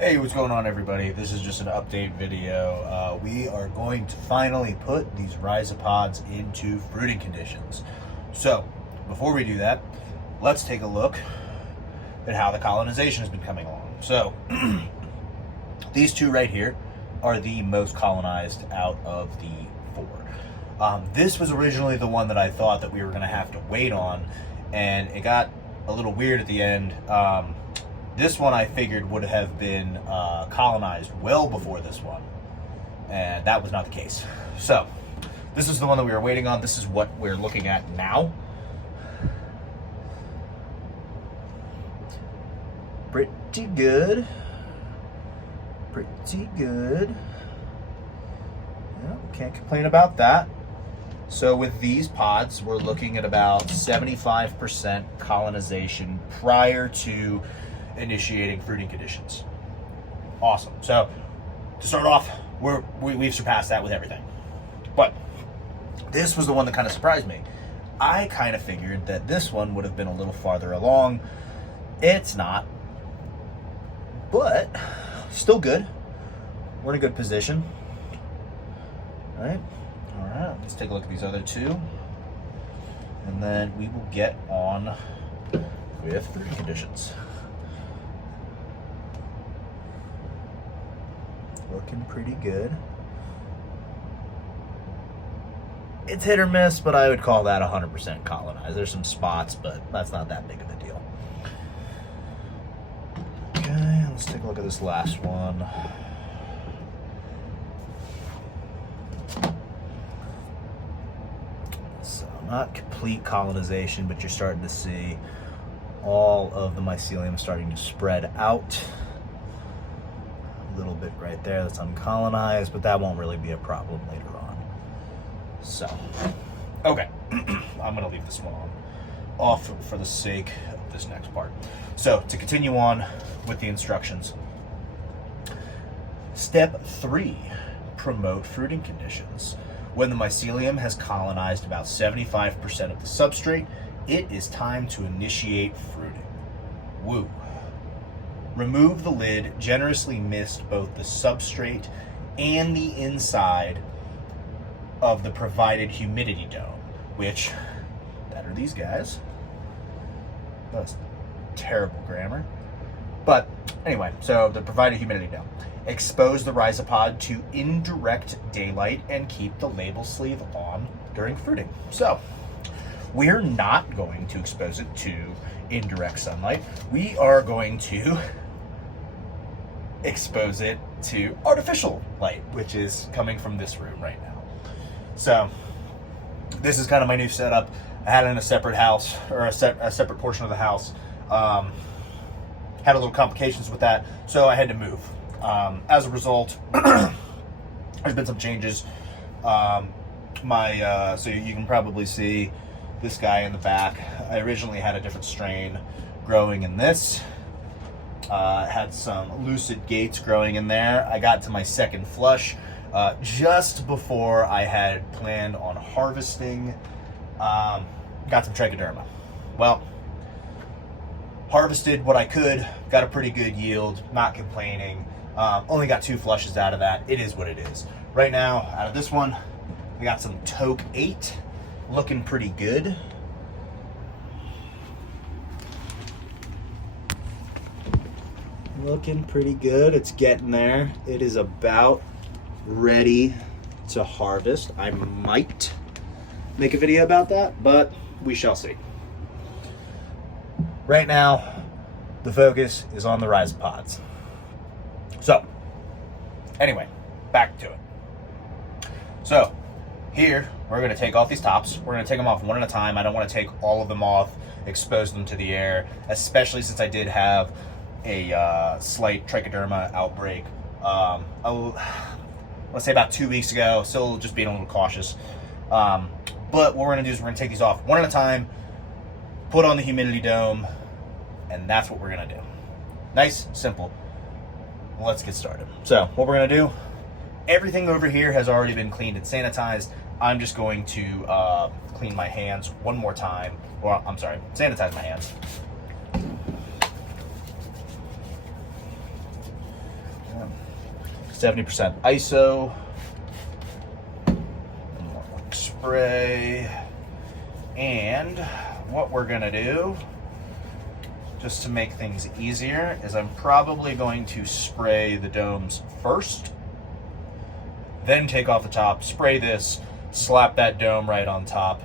Hey, what's going on, everybody? This is just an update video. We are going to finally put these Ryza Pods into fruiting conditions. So, before we do that, let's take a look at how the colonization has been coming along. So, these two right here are the most colonized out of the four. This was originally the one that I thought that we were going to have to wait on, and it got a little weird at the end. This one I figured would have been colonized well before this one, and that was not the case. So, this is the one that we were waiting on. This is what we're looking at now. Pretty good. Pretty good. Yeah, can't complain about that. So with these pods, we're looking at about 75% colonization prior to initiating fruiting conditions. Awesome. So to start off, we've surpassed that with everything. But this was the one that kind of surprised me. I kind of figured that this one would have been a little farther along. It's not. But still good. We're in a good position. All right. Let's take a look at these other two. And then we will get on with fruiting conditions. Looking pretty good. It's hit or miss, but I would call that 100% colonized. There's some spots, but that's not that big of a deal. Okay, let's take a look at this last one. So, not complete colonization, but you're starting to see all of the mycelium starting to spread out. Little bit right there that's uncolonized, but that won't really be a problem later on. So, okay, I'm gonna leave this one off for the sake of this next part. So, to continue on with the instructions, step 3, promote fruiting conditions. When the mycelium has colonized about 75% of the substrate, it is time to initiate fruiting. Woo. Remove the lid, generously mist both the substrate and the inside of the provided humidity dome, which, that are these guys. That's terrible grammar. But anyway, so the provided humidity dome. Expose the Ryza Pod to indirect daylight and keep the label sleeve on during fruiting. So, we're not going to expose it to indirect sunlight. We are going to expose it to artificial light, which is coming from this room right now. So this is kind of my new setup. I had it in a separate house, or a separate portion of the house. Had a little complications with that, so I had to move. As a result, there's been some changes. So you can probably see this guy in the back. I originally had a different strain growing in this. Had some lucid gates growing in there. I got to my second flush just before I had planned on harvesting. Got some trichoderma. Well, harvested what I could, got a pretty good yield, not complaining. Only got 2 flushes out of that. It is what it is. Right now, out of this one, I got some Toke 8, looking pretty good. Looking pretty good. It's getting there. It is about ready to harvest. I might make a video about that, but we shall see. Right now, the focus is on the Ryza Pods. So, anyway, back to it. So, here, we're going to take off these tops. We're going to take them off one at a time. I don't want to take all of them off, expose them to the air, especially since I did have a slight trichoderma outbreak. Let's say about 2 weeks ago. Still just being a little cautious. But what we're going to do is we're going to take these off one at a time, put on the humidity dome, and that's what we're going to do. Nice, simple. Let's get started. So what we're going to do, everything over here has already been cleaned and sanitized. I'm just going to clean my hands one more time, or I'm sorry, sanitize my hands. 70% ISO. More spray. And what we're gonna do, just to make things easier, is I'm probably going to spray the domes first, then take off the top, spray this, slap that dome right on top,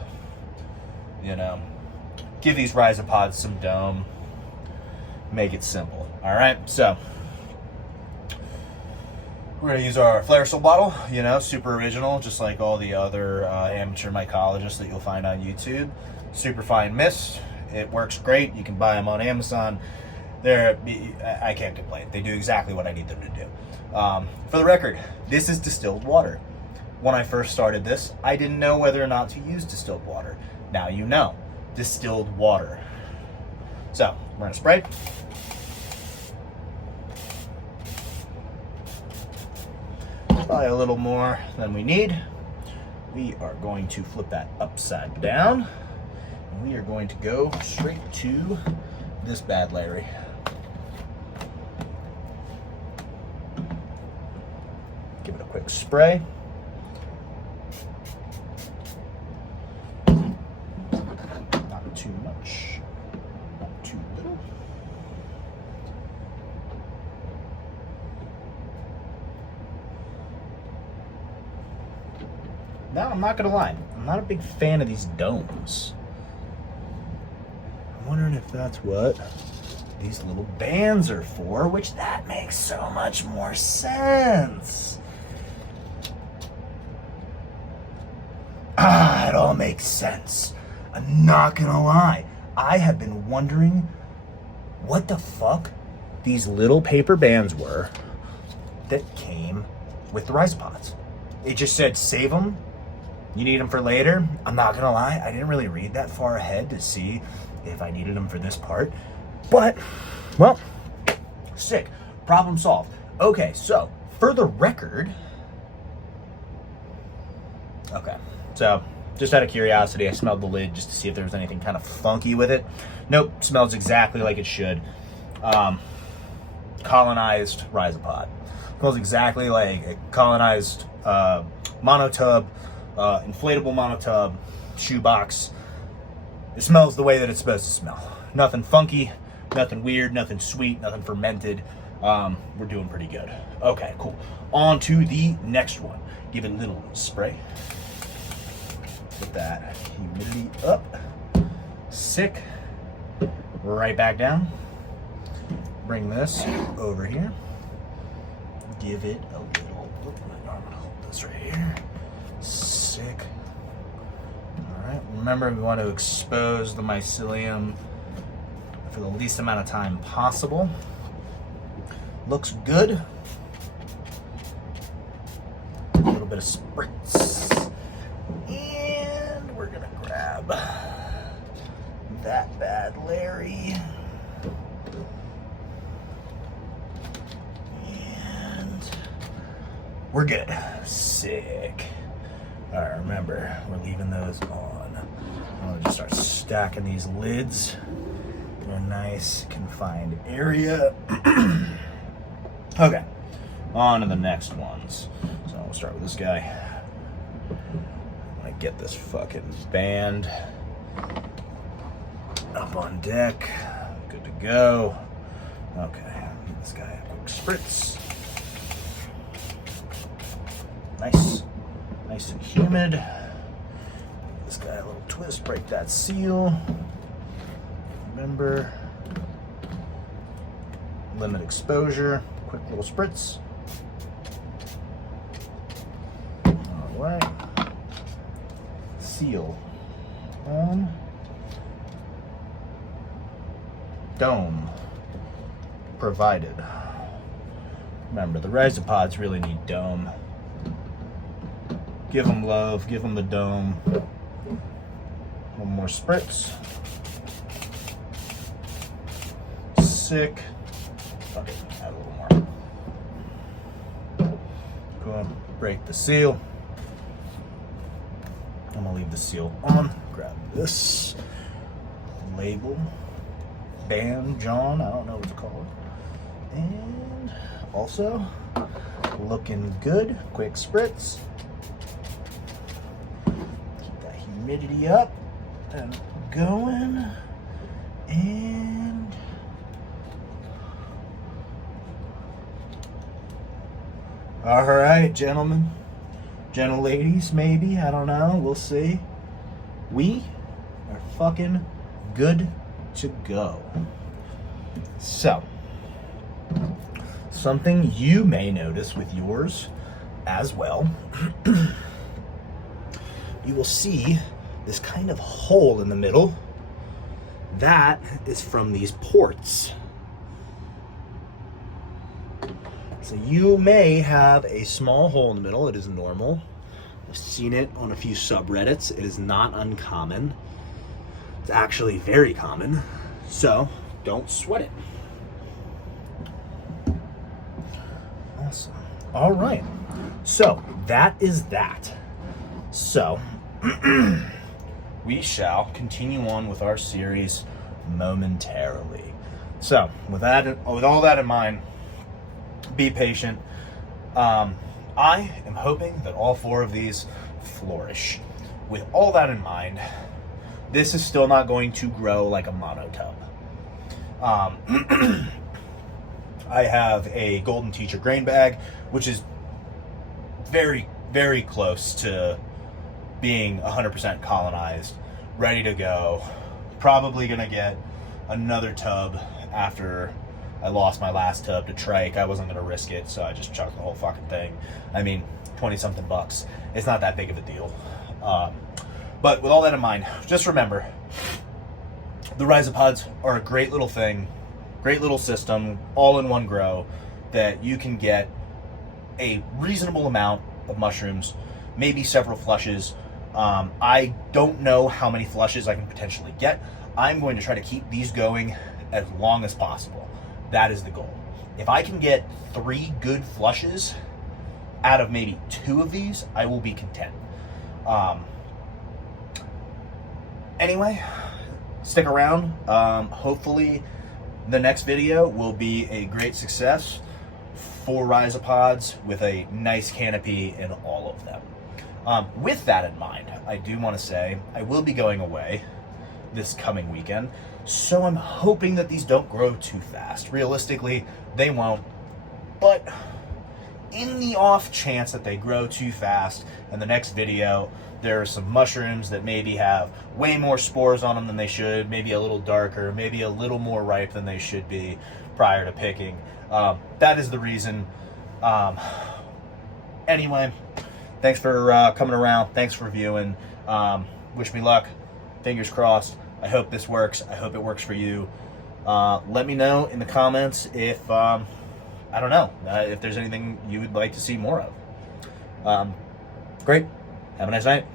you know, give these Ryza Pods some dome, make it simple. All right, so we're gonna use our flare seal bottle, you know, super original, just like all the other amateur mycologists that you'll find on YouTube. Super fine mist. It works great. You can buy them on Amazon. I can't complain. They do exactly what I need them to do. For the record, this is distilled water. When I first started this, I didn't know whether or not to use distilled water. Now you know. Distilled water. So, we're gonna spray. Probably a little more than we need. We are going to flip that upside down. And we are going to go straight to this bad Larry. Give it a quick spray. Not too much, not too little. Now, I'm not gonna lie, I'm not a big fan of these domes. I'm wondering if that's what these little bands are for, which that makes so much more sense. It all makes sense. I'm not gonna lie. I have been wondering what the fuck these little paper bands were that came with the Ryza Pods. It just said save them. You need them for later. I'm not gonna lie, I didn't really read that far ahead to see if I needed them for this part. But, well, sick. Problem solved. Okay, so, for the record... Okay, so, just out of curiosity, I smelled the lid just to see if there was anything kind of funky with it. Nope, smells exactly like it should. Colonized Ryza Pod. Smells exactly like a colonized monotub, inflatable monotub shoebox. It smells the way that it's supposed to smell. Nothing funky, nothing weird, nothing sweet, nothing fermented. We're doing pretty good. Okay, cool. On to the next one. Give it a little spray. Put that humidity up. Sick. Right back down. Bring this over here. Give it a little, I'm gonna hold this right here. Sick. All right, remember we want to expose the mycelium for the least amount of time possible. Looks good. A little bit of spritz. And we're gonna grab that bad Larry. And we're good. Sick. All right, remember, we're leaving those on. I'm gonna just start stacking these lids in a nice confined area. Okay, on to the next ones. So we'll start with this guy. I'm gonna get this fucking band up on deck. Good to go. Okay, give this guy a quick spritz. Nice and humid. Give this guy a little twist, break that seal. Remember, limit exposure. Quick little spritz. All right. Seal on. Dome provided. Remember, the Ryza Pods really need dome. Give them love, give them the dome. One more spritz. Sick. Okay, add a little more. Go ahead and break the seal. I'm gonna leave the seal on. Grab this label. Band John, I don't know what to call it. And also looking good. Quick spritz. Keep that humidity up and going. And all right, gentlemen, gentle ladies, maybe, I don't know, we'll see. We are fucking good to go. So, something you may notice with yours as well, you will see this kind of hole in the middle. That is from these ports. So you may have a small hole in the middle. It is normal. I've seen it on a few subreddits. It is not uncommon. It's actually very common. So don't sweat it. Awesome. All right. So that is that. So we shall continue on with our series momentarily. So with all that in mind, be patient. I am hoping that all 4 of these flourish. With all that in mind, this is still not going to grow like a monotub. I have a Golden Teacher grain bag, which is very, very close to being 100% colonized, ready to go. Probably gonna get another tub after I lost my last tub to trike. I wasn't gonna risk it, so I just chucked the whole fucking thing. I mean, 20 something bucks. It's not that big of a deal. But with all that in mind, just remember, the Ryza Pods are a great little thing, great little system, all in one grow, that you can get a reasonable amount of mushrooms, maybe several flushes. I don't know how many flushes I can potentially get. I'm going to try to keep these going as long as possible. That is the goal. If I can get 3 good flushes out of maybe 2 of these, I will be content. Anyway, stick around. Hopefully the next video will be a great success for Ryza Pods with a nice canopy in all of them. With that in mind, I do want to say I will be going away this coming weekend, so I'm hoping that these don't grow too fast. Realistically, they won't, but in the off chance that they grow too fast, in the next video there are some mushrooms that maybe have way more spores on them than they should, maybe a little darker, maybe a little more ripe than they should be prior to picking. That is the reason. Anyway, thanks for coming around. Thanks for viewing. Wish me luck. Fingers crossed. I hope this works. I hope it works for you. Let me know in the comments if, I don't know, if there's anything you would like to see more of. Great. Have a nice night.